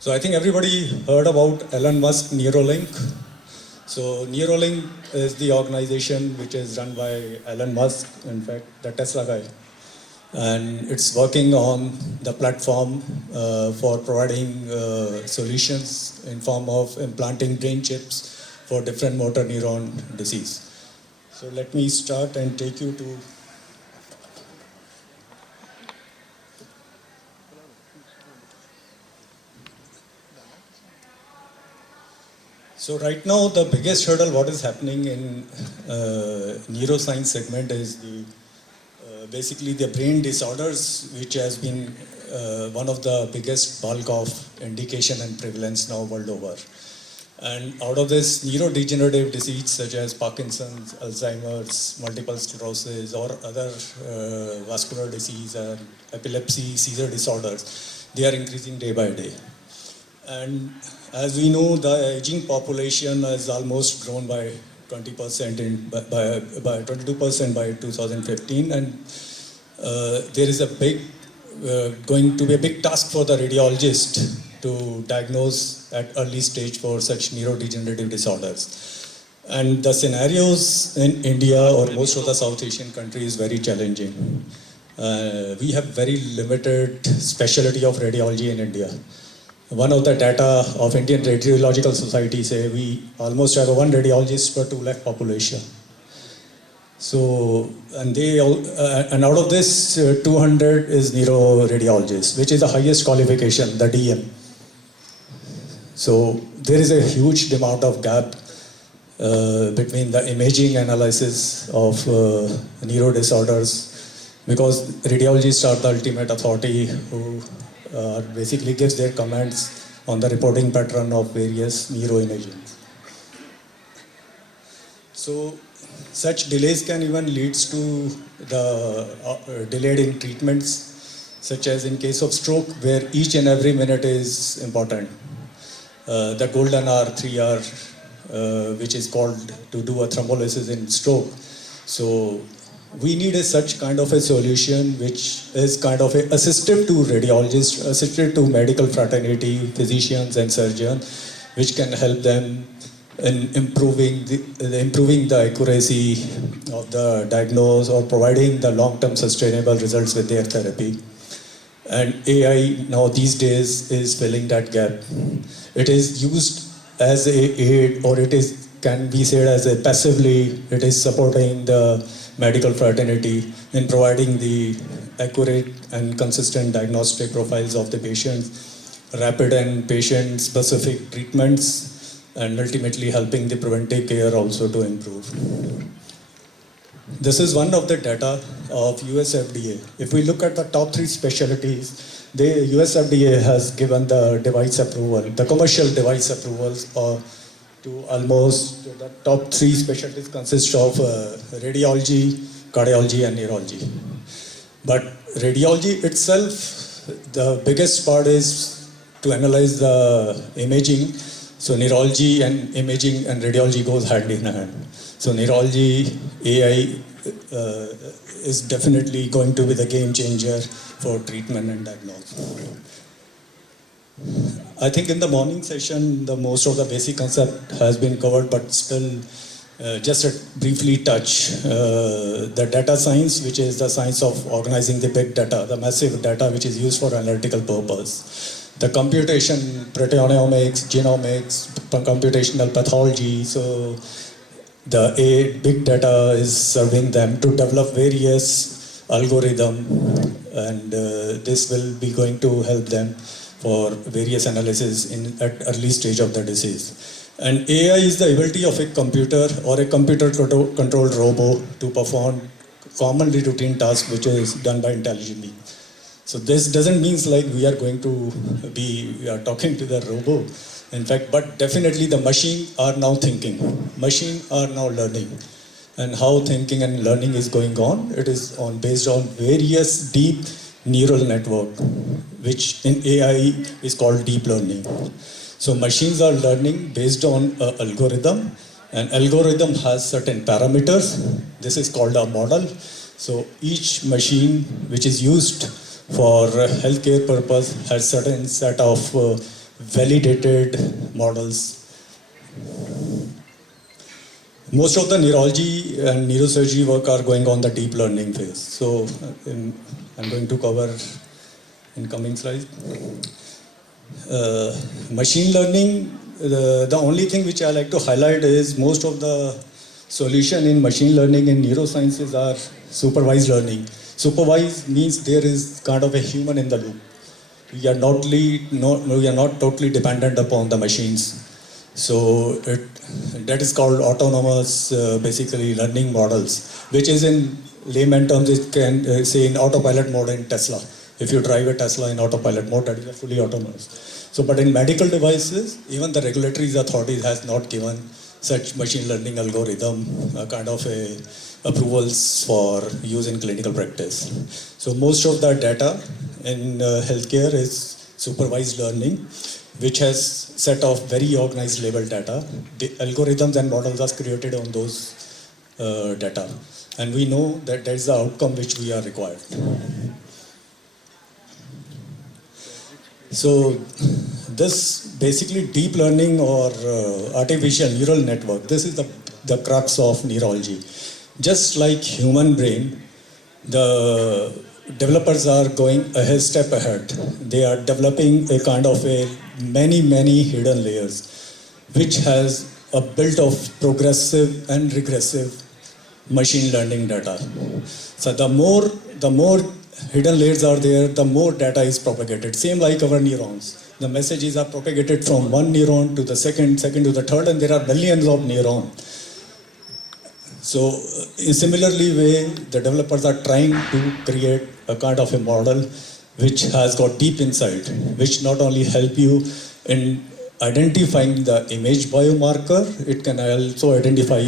So I think everybody heard about Elon Musk Neuralink. So Neuralink is the organization which is run by Elon Musk, in fact, the Tesla guy. And it's working on the platform for providing solutions in form of implanting brain chips for different motor neuron disease. So let me start and take you to. So right now, the biggest hurdle what is happening in neuroscience segment is basically the brain disorders, which has been one of the biggest bulk of indication and prevalence now world over. And out of this, neurodegenerative disease such as Parkinson's, Alzheimer's, multiple sclerosis, or other vascular disease, epilepsy, seizure disorders, they are increasing day by day. And as we know, the aging population has almost grown by 20% by 22% by 2015, and there is a big going to be a big task for the radiologist to diagnose at early stage for such neurodegenerative disorders. And the scenarios in India or most of the South Asian countries is very challenging. We have very limited specialty of radiology in India. One of the data of Indian Radiological Society say we almost have one radiologist per 2 lakh population. So, and out of this, 200 is neuroradiologists, which is the highest qualification, the DM. So there is a huge amount of gap between the imaging analysis of neuro disorders, because radiologists are the ultimate authority who basically gives their comments on the reporting pattern of various neuroimaging. So such delays can even lead to the delayed in treatments, such as in case of stroke, where each and every minute is important. The golden hour, 3 hour, which is called to do a thrombolysis in stroke. So we need such kind of a solution which is kind of assistive to radiologists, assistive to medical fraternity, physicians and surgeons, which can help them in improving the accuracy of the diagnosis or providing the long-term sustainable results with their therapy. And AI now these days is filling that gap. It is used as a aid, or can be said as a passively, it is supporting the medical fraternity in providing the accurate and consistent diagnostic profiles of the patients, rapid and patient-specific treatments, and ultimately helping the preventive care also to improve. This is one of the data of US FDA. If we look at the top 3 specialties, the US FDA has given the device approval, the commercial device approvals to almost the top 3 specialties consist of radiology, cardiology and neurology. But radiology itself, the biggest part is to analyze the imaging. So neurology and imaging and radiology goes hand in hand. So neurology, AI is definitely going to be the game changer for treatment and diagnosis. I think in the morning session, most of the basic concept has been covered, but still just to briefly touch the data science, which is the science of organizing the big data, the massive data which is used for analytical purpose. The computation, proteomics, genomics, computational pathology, so the big data is serving them to develop various algorithms, and this will be going to help them for various analysis at early stage of the disease. And AI is the ability of a computer or a computer-controlled robot to perform commonly routine tasks which is done by intelligent being. So this doesn't mean like we are going to we are talking to the robot. In fact, but definitely the machine are now thinking. Machine are now learning. And how thinking and learning is going on, it is based on various deep neural network, which in AI is called deep learning. So machines are learning based on an algorithm, and algorithm has certain parameters. This is called a model. So each machine which is used for healthcare purpose has certain set of validated models. Most of the neurology and neurosurgery work are going on the deep learning phase. So I'm going to cover in coming slides. Machine learning, the only thing which I like to highlight is most of the solution in machine learning in neurosciences are supervised learning. Supervised means there is kind of a human in the loop. We are not totally dependent upon the machines. So that is called autonomous, basically learning models, which is in layman terms, it can say in autopilot mode in Tesla. If you drive a Tesla in autopilot mode, that is a fully autonomous. So, but in medical devices, even the regulatory authorities has not given such machine learning algorithm kind of approvals for use in clinical practice. So most of the data in healthcare is supervised learning, which has set of very organized label data. The algorithms and models are created on those data. And we know that that is the outcome which we are required. So this basically deep learning or artificial neural network, this is the crux of neurology. Just like human brain, the developers are going a step ahead. They are developing a kind of many hidden layers, which has a build of progressive and regressive machine learning data. So the more hidden layers are there, the more data is propagated. Same like our neurons. The messages are propagated from one neuron to the second to the third, and there are millions of neurons. So in similarly way, the developers are trying to create a kind of a model which has got deep insight, which not only help you in identifying the image biomarker, it can also identify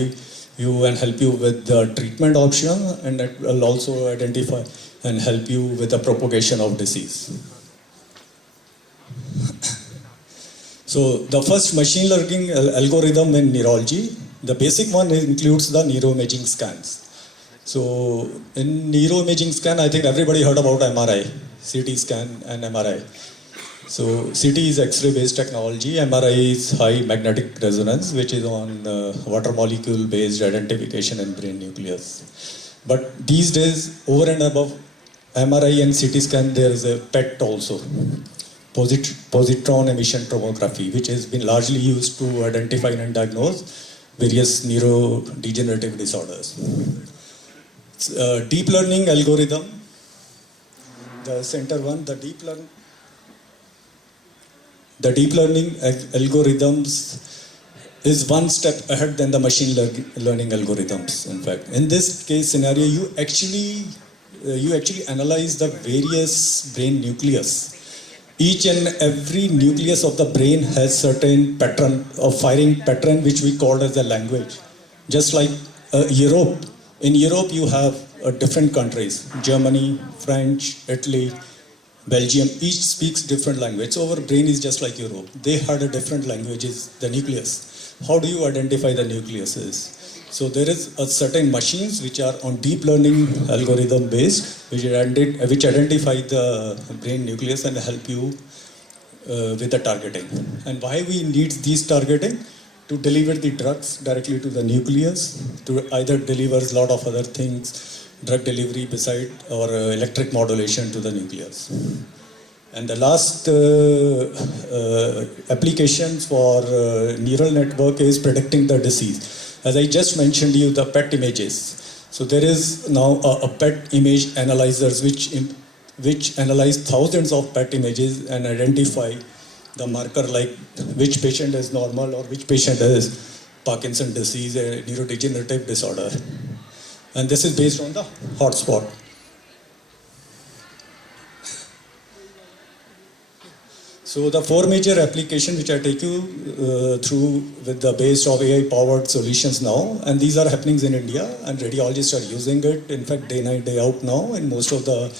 you and help you with the treatment option, and it will also identify and help you with the propagation of disease. So the first machine learning algorithm in neurology, the basic one includes the neuroimaging scans. So in neuroimaging scan, I think everybody heard about MRI, CT scan and MRI. So CT is X-ray based technology, MRI is high magnetic resonance, which is on water molecule based identification in brain nucleus. But these days, over and above MRI and CT scan, there is a PET also, positron emission tomography, which has been largely used to identify and diagnose various neurodegenerative disorders. Deep learning algorithm, the center one, the deep learning algorithms is one step ahead than the machine learning algorithms. In fact, in this case scenario, you actually analyze the various brain nucleus. Each and every nucleus of the brain has certain pattern of firing pattern, which we call as a language. Just like Europe. In Europe, you have different countries: Germany, French, Italy, Belgium. Each speaks different language. So our brain is just like Europe. They had a different languages, the nucleus. How do you identify the nucleuses? So there is a certain machines which are on deep learning algorithm based, which identify the brain nucleus and help you with the targeting. And why we need these targeting? To deliver the drugs directly to the nucleus, to either deliver a lot of other things, drug delivery beside or electric modulation to the nucleus. And the last applications for neural network is predicting the disease. As I just mentioned you, the PET images. So there is now a PET image analyzers which analyze thousands of PET images and identify the marker like which patient is normal or which patient is Parkinson's disease, a neurodegenerative disorder. And this is based on the hotspot. So the four major applications which I take you through with the base of AI-powered solutions now, and these are happening in India, and radiologists are using it, in fact, day in, day out now in most of the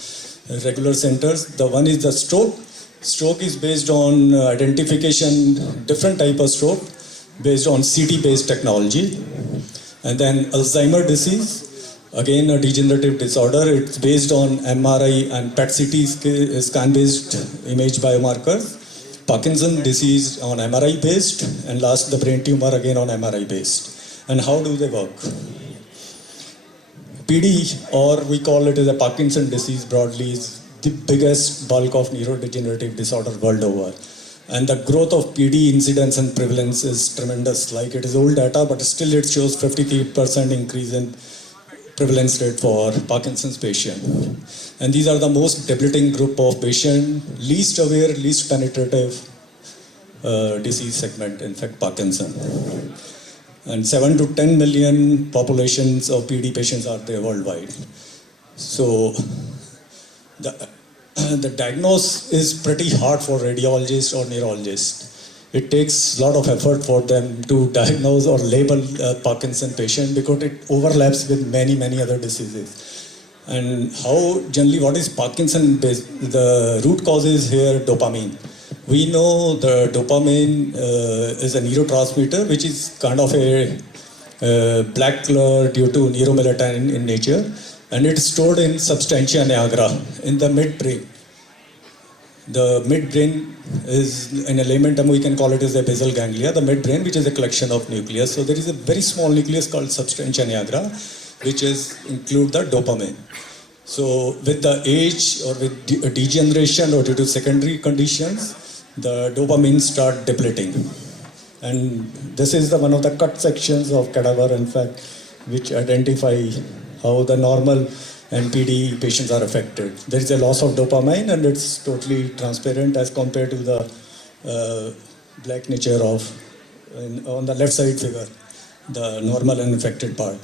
regular centers. The one is the stroke. Stroke is based on identification, different type of stroke, based on CT-based technology. And then Alzheimer's disease, again a degenerative disorder. It's based on MRI and PET-CT scan-based image biomarkers. Parkinson disease on MRI based, and last the brain tumor again on MRI based. And how do they work? PD, or we call it as a Parkinson disease broadly, is the biggest bulk of neurodegenerative disorder world over. And the growth of PD incidence and prevalence is tremendous. Like, it is old data, but still it shows 53% increase in prevalence rate for Parkinson's patient. And these are the most debilitating group of patient, least aware, least penetrative disease segment, in fact, Parkinson. And 7 to 10 million populations of PD patients are there worldwide. So the diagnosis is pretty hard for radiologists or neurologists. It takes a lot of effort for them to diagnose or label a Parkinson patient because it overlaps with many, many other diseases. And what is Parkinson based? The root cause is here dopamine. We know the dopamine is a neurotransmitter which is kind of a black color due to neuromelatonin in nature, and it's stored in substantia nigra in the midbrain. The midbrain is, in a layman term, we can call it as a basal ganglia, the midbrain, which is a collection of nucleus. So there is a very small nucleus called substantia nigra, which include the dopamine. So with the age or with degeneration or due to secondary conditions, the dopamine start depleting. And this is one of the cut sections of cadaver, in fact, which identify how the normal NPD patients are affected. There is a loss of dopamine, and it's totally transparent as compared to the black nature of, on the left side figure, the normal and affected part.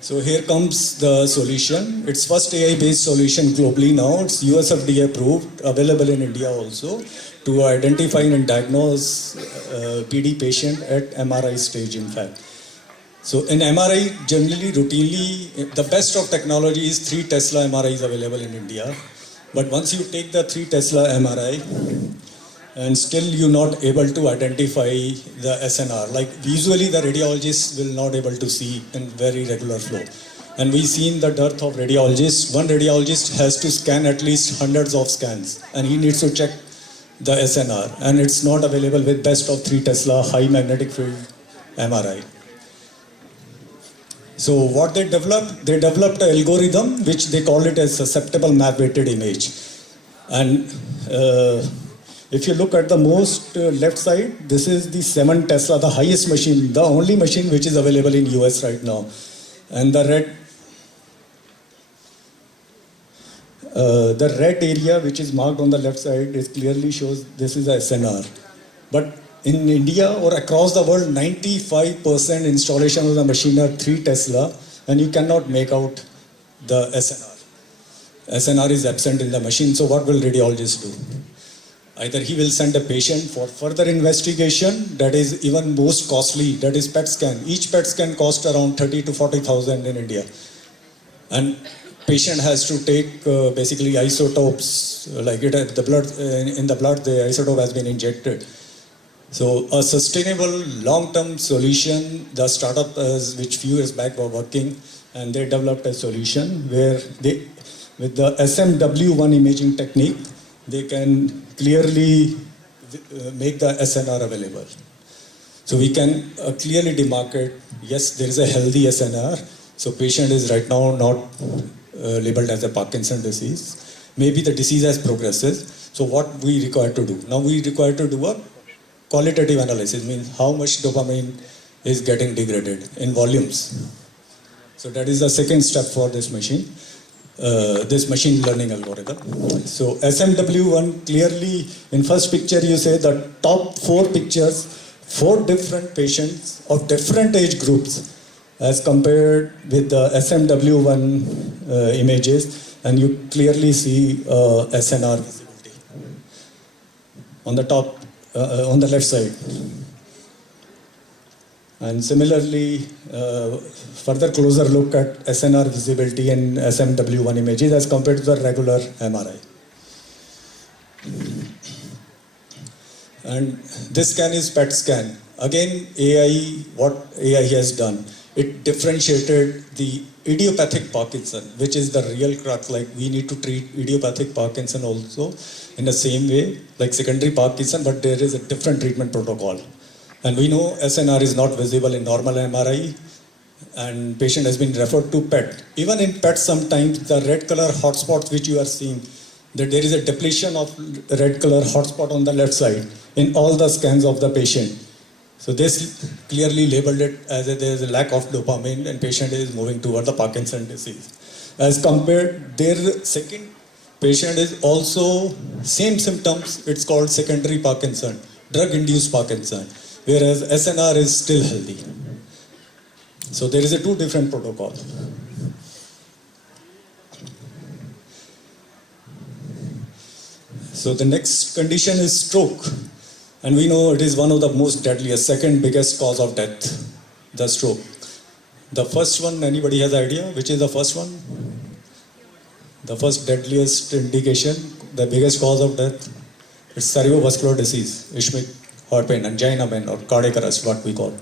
So here comes the solution. It's first AI-based solution globally now. It's US FDA approved, available in India also, to identify and diagnose PD patient at MRI stage, in fact. So in MRI, generally, routinely, the best of technology is 3 Tesla MRI is available in India. But once you take the 3 Tesla MRI, and still you're not able to identify the SNR. Like, usually the radiologists will not able to see in very regular flow. And we've seen the dearth of radiologists. One radiologist has to scan at least hundreds of scans, and he needs to check the SNR. And it's not available with best of 3 Tesla high magnetic field MRI. So what they developed an algorithm which they call it as susceptible map weighted image. And if you look at the most left side, this is the 7 Tesla, the highest machine, the only machine which is available in US right now. And the red area which is marked on the left side is clearly shows this is a SNR. But in India or across the world, 95% installation of the machine are 3 Tesla, and you cannot make out the SNR. SNR is absent in the machine, so what will radiologist do? Either he will send a patient for further investigation, that is even most costly, that is PET scan. Each PET scan costs around 30 to 40,000 in India. And patient has to take basically isotopes, like in the blood the isotope has been injected. So a sustainable long-term solution, the startup which few years back were working, and they developed a solution where they, with the SMW1 imaging technique, they can clearly make the SNR available. So we can clearly demarcate, yes, there is a healthy SNR. So patient is right now not labeled as a Parkinson disease. Maybe the disease has progresses. So what we require to do? Now we require to do a qualitative analysis, means how much dopamine is getting degraded in volumes. So that is the second step for this machine. This machine learning algorithm. So SMW1 clearly, in first picture you say the top 4 pictures, 4 different patients of different age groups as compared with the SMW1 images, and you clearly see SNR visibility on the top, on the left side. And similarly, further closer look at SNR visibility in SMW1 images as compared to the regular MRI. And this scan is PET scan. Again, AI, what AI has done, it differentiated the idiopathic Parkinson, which is the real crux. Like we need to treat idiopathic Parkinson also in the same way, like secondary Parkinson, but there is a different treatment protocol. And we know SNR is not visible in normal MRI, and patient has been referred to PET. Even in PET, sometimes the red color hotspots which you are seeing, that there is a depletion of red color hotspot on the left side in all the scans of the patient. So this clearly labeled it as there is a lack of dopamine and patient is moving toward the Parkinson disease. As compared, their second patient is also same symptoms, it's called secondary Parkinson, drug-induced Parkinson, whereas SNR is still healthy. So there is a two different protocol. So the next condition is stroke. And we know it is one of the most deadliest, second biggest cause of death, the stroke. The first one, anybody has idea? Which is the first one? The first deadliest indication, the biggest cause of death? It's cerebrovascular disease, ischemic heart pain, angina pain, or cardiac arrest, what we call.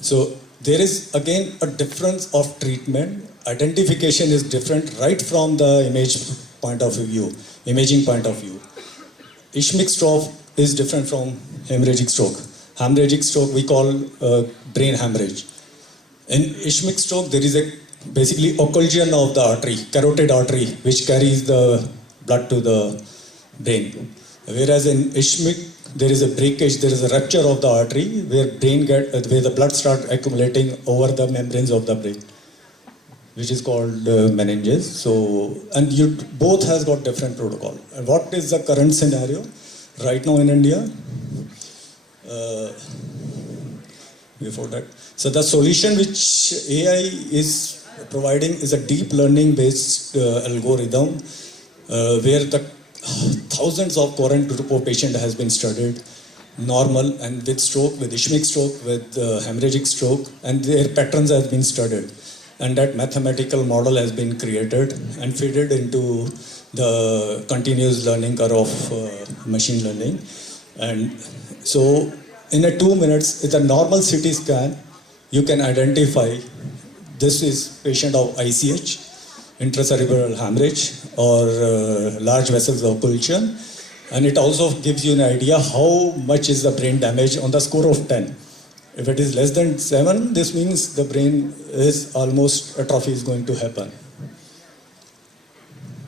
So there is again a difference of treatment. Identification is different right from the imaging point of view. Ischemic stroke is different from hemorrhagic stroke. Hemorrhagic stroke we call brain hemorrhage. In ischemic stroke, there is a basically occlusion of the artery, carotid artery, which carries the blood to the brain. Whereas in ischemic, there is a breakage, there is a rupture of the artery where where the blood starts accumulating over the membranes of the brain, which is called meninges. So, and you both has got different protocol. And what is the current scenario right now in India? Before that, so the solution which AI is providing is a deep learning based algorithm where the thousands of current group of patient has been studied, normal and with stroke, with ischemic stroke, with hemorrhagic stroke, and their patterns have been studied. And that mathematical model has been created and fitted into the continuous learning curve of machine learning. And so in a 2 minutes, with a normal CT scan, you can identify this is patient of ICH, intracerebral hemorrhage, or large vessels occlusion. And it also gives you an idea how much is the brain damage on the score of 10. If it is less than 7, this means the brain is almost atrophy is going to happen.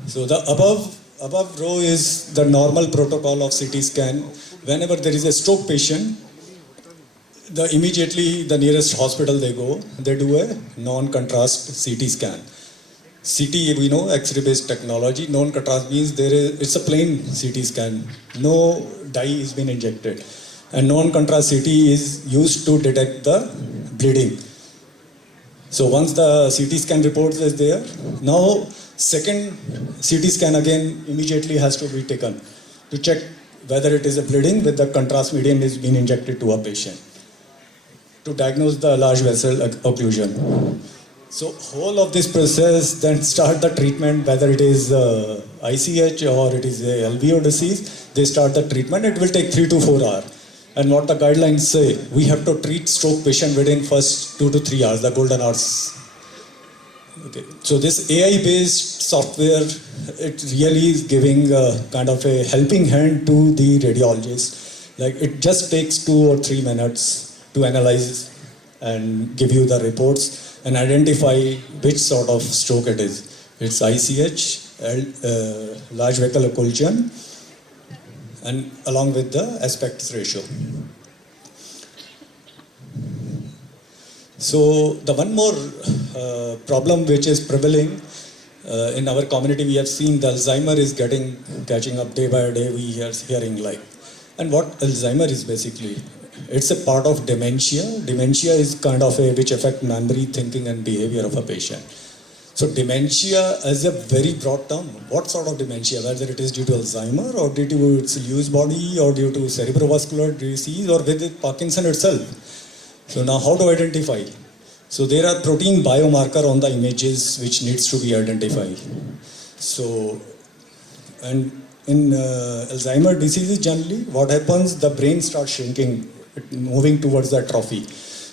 So the above row is the normal protocol of CT scan. Whenever there is a stroke patient, immediately the nearest hospital they go, they do a non-contrast CT scan. CT, we know, X-ray based technology. Non-contrast means it's a plain CT scan. No dye is been injected. And non-contrast CT is used to detect the bleeding. So once the CT scan report is there, now second CT scan again immediately has to be taken to check whether it is a bleeding with the contrast medium is being injected to a patient to diagnose the large vessel occlusion. So whole of this process then start the treatment, whether it is ICH or it is a LVO disease, they start the treatment. It will take 3 to 4 hours. And what the guidelines say, we have to treat stroke patient within first 2 to 3 hours, the golden hours. Okay. So this AI-based software, it really is giving kind of a helping hand to the radiologist. Like it just takes 2 or 3 minutes to analyze and give you the reports and identify which sort of stroke it is. It's ICH, large vehicle occlusion, and along with the aspect ratio. So the one more problem which is prevailing in our community, we have seen the Alzheimer is catching up day by day. We are hearing like, and what Alzheimer is basically, it's a part of dementia. Dementia is kind of which affect memory, thinking, and behavior of a patient. So dementia is a very broad term. What sort of dementia? Whether it is due to Alzheimer or due to its Lewy body or due to cerebrovascular disease or with Parkinson itself. So now how to identify? So there are protein biomarker on the images which needs to be identified. So, and in Alzheimer disease generally, what happens, the brain starts shrinking, moving towards the atrophy.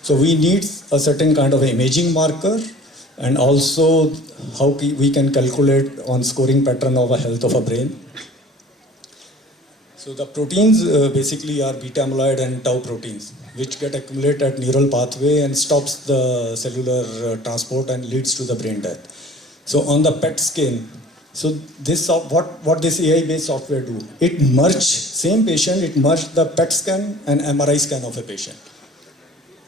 So we need a certain kind of imaging marker, and also how we can calculate on scoring pattern of a health of a brain. So the proteins basically are beta amyloid and tau proteins, which get accumulated at neural pathway and stops the cellular transport and leads to the brain death. So on the PET scan, so this what this AI-based software do? It same patient, it merged the PET scan and MRI scan of a patient.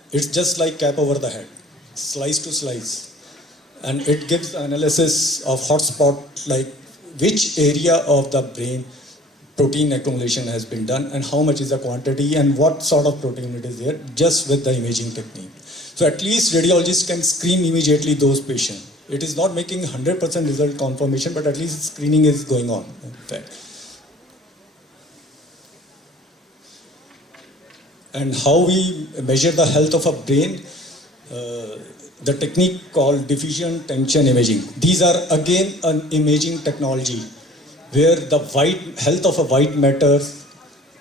It's just like cap over the head, slice to slice, and it gives analysis of hotspot, like which area of the brain protein accumulation has been done and how much is the quantity and what sort of protein it is there, just with the imaging technique. So at least radiologists can screen immediately those patients. It is not making 100% result confirmation, but at least screening is going on. In fact. And how we measure the health of a brain, the technique called diffusion tension imaging. These are again an imaging technology where the health of a white matter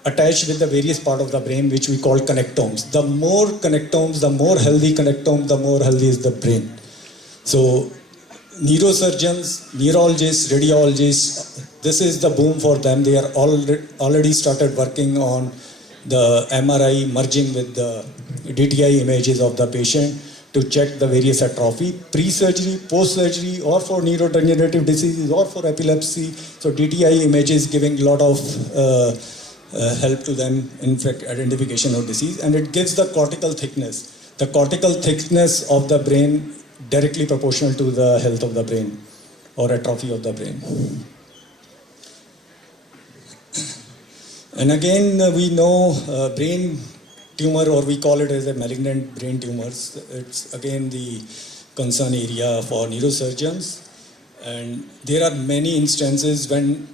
attached with the various part of the brain, which we call connectomes. The more connectomes, the more healthy connectome, the more healthy is the brain. So neurosurgeons, neurologists, radiologists, this is the boom for them. They are already started working on the MRI merging with the DTI images of the patient to check the various atrophy, pre-surgery, post-surgery, or for neurodegenerative diseases, or for epilepsy. So DTI images giving a lot of help to them in fact identification of disease, and it gives the cortical thickness. The cortical thickness of the brain directly proportional to the health of the brain or atrophy of the brain. And again, we know brain tumor, or we call it as a malignant brain tumors. It's again the concern area for neurosurgeons. And there are many instances when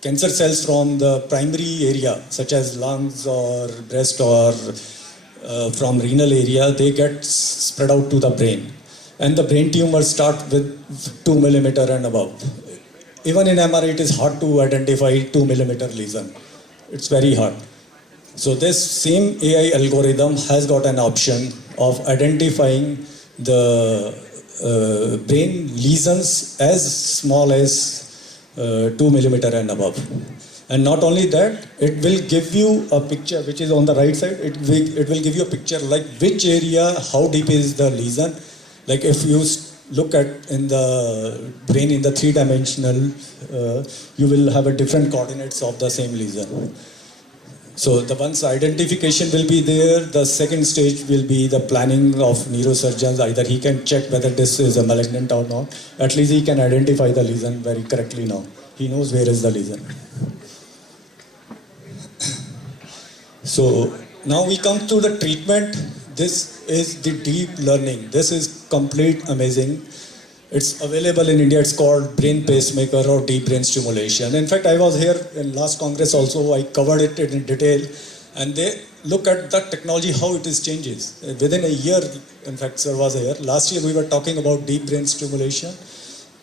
cancer cells from the primary area, such as lungs or breast or from renal area, they get spread out to the brain. And the brain tumors start with 2 millimeter and above. Even in MRI, it is hard to identify 2 millimeter lesion. It's very hard. So this same AI algorithm has got an option of identifying the brain lesions as small as 2 millimeter and above. And not only that, it will give you a picture which is on the right side. It will give you a picture like which area, how deep is the lesion. Like if you look at in the brain in the three-dimensional, you will have a different coordinates of the same lesion. So the once identification will be there, the second stage will be the planning of neurosurgeons. Either he can check whether this is a malignant or not. At least he can identify the lesion very correctly now. He knows where is the lesion. So now we come to the treatment. This is the deep learning. This is complete amazing. It's available in India. It's called brain pacemaker or deep brain stimulation. In fact, I was here in last Congress also. I covered it in detail. And they look at the technology, how it is changes. Within a year, in fact, sir was here. Last year we were talking about deep brain stimulation.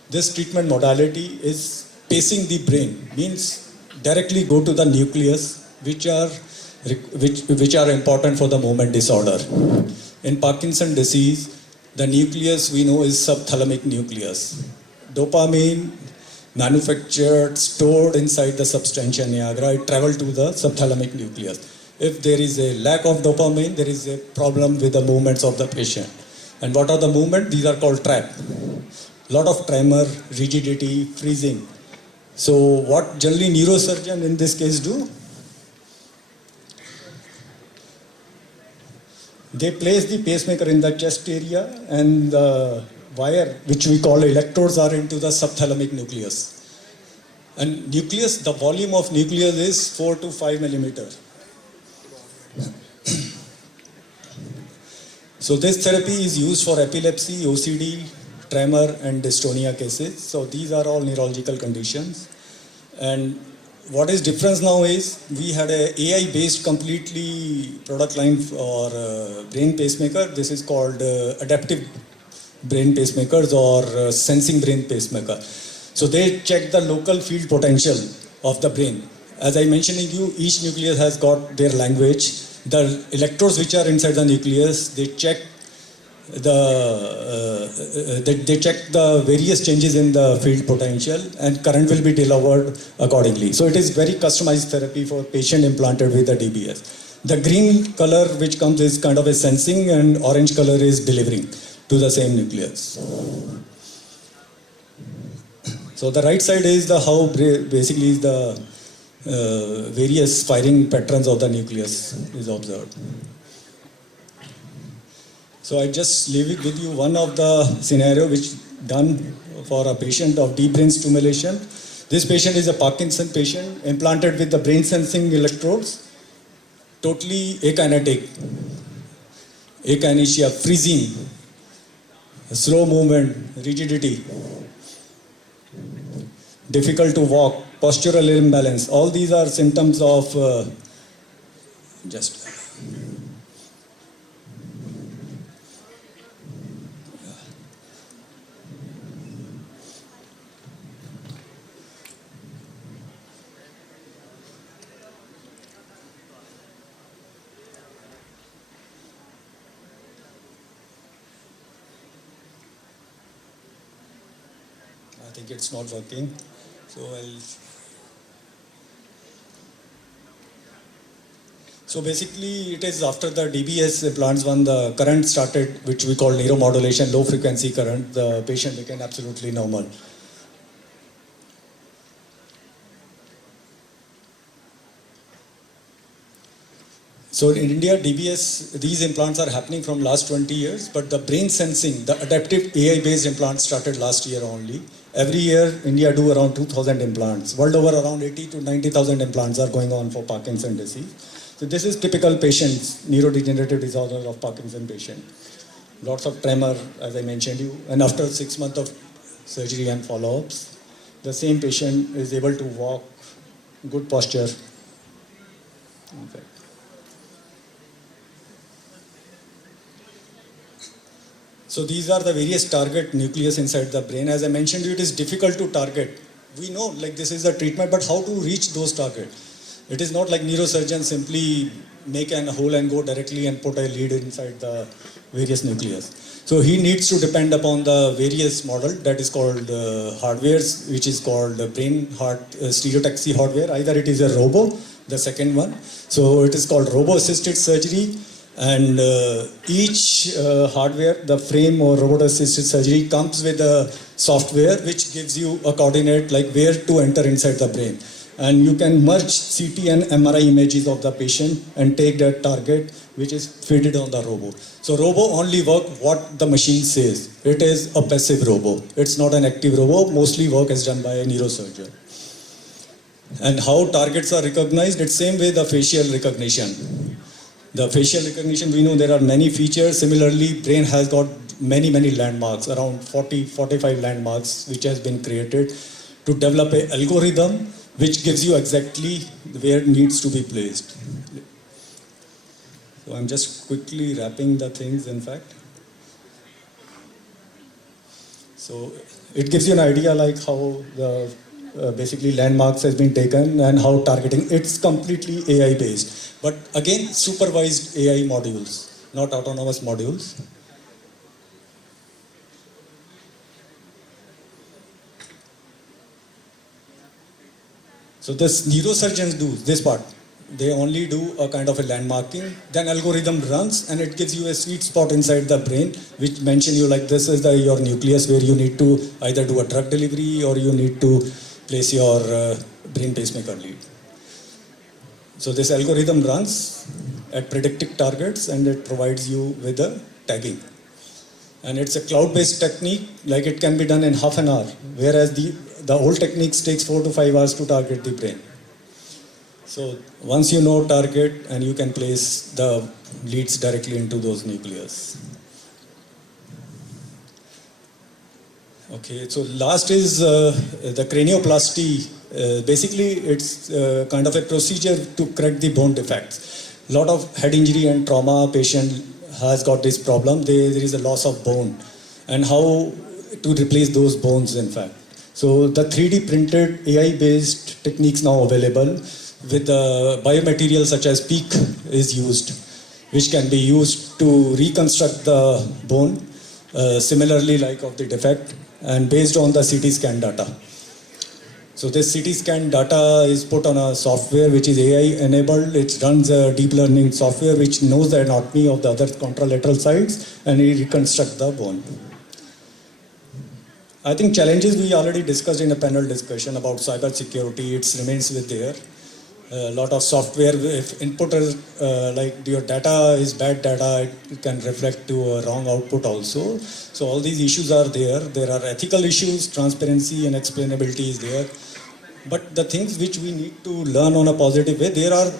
This treatment modality is pacing the brain. Means directly go to the nucleus, which are important for the movement disorder. In Parkinson's disease, the nucleus we know is subthalamic nucleus. Dopamine manufactured, stored inside the substantia nigra, it travels to the subthalamic nucleus. If there is a lack of dopamine, there is a problem with the movements of the patient. And what are the movements? These are called trap. Lot of tremor, rigidity, freezing. So what generally neurosurgeon in this case do? They place the pacemaker in the chest area, and the wire, which we call electrodes, are into the subthalamic nucleus. And nucleus, the volume of nucleus is 4 to 5 millimeter. So this therapy is used for epilepsy, OCD, tremor, and dystonia cases. So these are all neurological conditions. And what is difference now is we had a AI-based completely product line for brain pacemaker. This is called adaptive brain pacemakers or sensing brain pacemaker. So they check the local field potential of the brain. As I mentioned to you, each nucleus has got their language. The electrodes which are inside the nucleus, they check they check the various changes in the field potential, and current will be delivered accordingly. So it is very customized therapy for patient implanted with the DBS. The green color which comes is kind of a sensing, and orange color is delivering to the same nucleus. So the right side is the how basically is the various firing patterns of the nucleus is observed. So I just leave it with you one of the scenario which done for a patient of deep brain stimulation. This patient is a Parkinson patient implanted with the brain sensing electrodes, totally akinetic, akinesia, freezing, slow movement, rigidity, difficult to walk, postural imbalance. All these are symptoms of just. I think it's not working. So So basically it is after the DBS implants when the current started, which we call neuromodulation, low frequency current, the patient became absolutely normal. So in India, DBS, these implants are happening from last 20 years, but the brain sensing, the adaptive AI-based implants started last year only. Every year, India do around 2,000 implants. World over, around 80 to 90,000 implants are going on for Parkinson's disease. So this is typical patients, neurodegenerative disorder of Parkinson patient. Lots of tremor, as I mentioned you, and after 6 months of surgery and follow-ups, the same patient is able to walk, good posture. In fact. So these are the various target nucleus inside the brain. As I mentioned, it is difficult to target. We know like this is the treatment, but how to reach those targets? It is not like neurosurgeons simply make a hole and go directly and put a lead inside the various nucleus. So he needs to depend upon the various model that is called hardware, which is called brain heart stereotaxy hardware. Either it is a robo, the second one. So it is called robo-assisted surgery. And each hardware, the frame or robot-assisted surgery comes with a software which gives you a coordinate like where to enter inside the brain. And you can merge CT and MRI images of the patient and take that target which is fitted on the robo. So robo only work what the machine says. It is a passive robo. It's not an active robo. Mostly work is done by a neurosurgeon. And how targets are recognized? It's same way the facial recognition. The facial recognition, we know there are many features. Similarly, brain has got many landmarks, around 45 landmarks, which has been created to develop an algorithm which gives you exactly where it needs to be placed. So I'm just quickly wrapping the things, in fact. So it gives you an idea like how the basically landmarks has been taken and how targeting. It's completely AI based, but again supervised AI modules, not autonomous modules. So this neurosurgeons do this part. They only do a kind of a landmarking, then algorithm runs and it gives you a sweet spot inside the brain which mention you like this is your nucleus where you need to either do a drug delivery or you need to place your brain pacemaker lead. So this algorithm runs at predicted targets and it provides you with the tagging. And it's a cloud-based technique, like it can be done in half an hour, whereas the old techniques takes 4 to 5 hours to target the brain. So once you know target and you can place the leads directly into those nucleus. Okay, so last is the cranioplasty. Basically, it's kind of a procedure to correct the bone defects. A lot of head injury and trauma patient has got this problem. There is a loss of bone, and how to replace those bones, in fact. So the 3D printed AI-based techniques now available. with the biomaterial such as PEEK is used, which can be used to reconstruct the bone, similarly like of the defect, and based on the CT scan data. So this CT scan data is put on a software which is AI enabled. It runs a deep learning software which knows the anatomy of the other contralateral sides and it reconstructs the bone. I think challenges we already discussed in a panel discussion about cyber security. It remains with there. A lot of software, if input is like your data is bad data, it can reflect to a wrong output also. So all these issues are there. There are ethical issues, transparency and explainability is there. But the things which we need to learn on a positive way, there are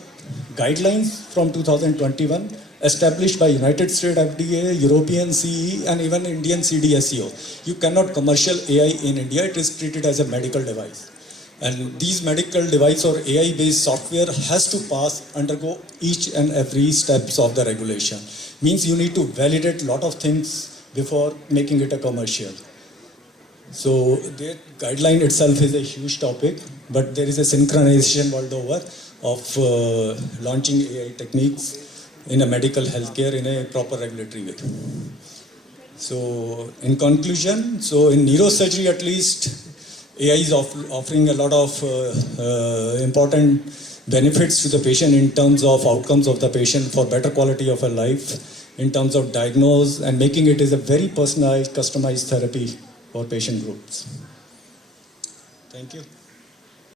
guidelines from 2021 established by United States FDA, European CE and even Indian CDSCO. You cannot commercial AI in India, it is treated as a medical device. And these medical device or AI based software has to undergo each and every steps of the regulation. Means you need to validate a lot of things before making it a commercial. So the guideline itself is a huge topic, but there is a synchronization world over of launching AI techniques in a medical healthcare in a proper regulatory way. So in conclusion, so in neurosurgery at least, AI is offering a lot of important benefits to the patient in terms of outcomes of the patient for better quality of a life, in terms of diagnose and making it as a very personalized, customized therapy for patient groups. Thank you.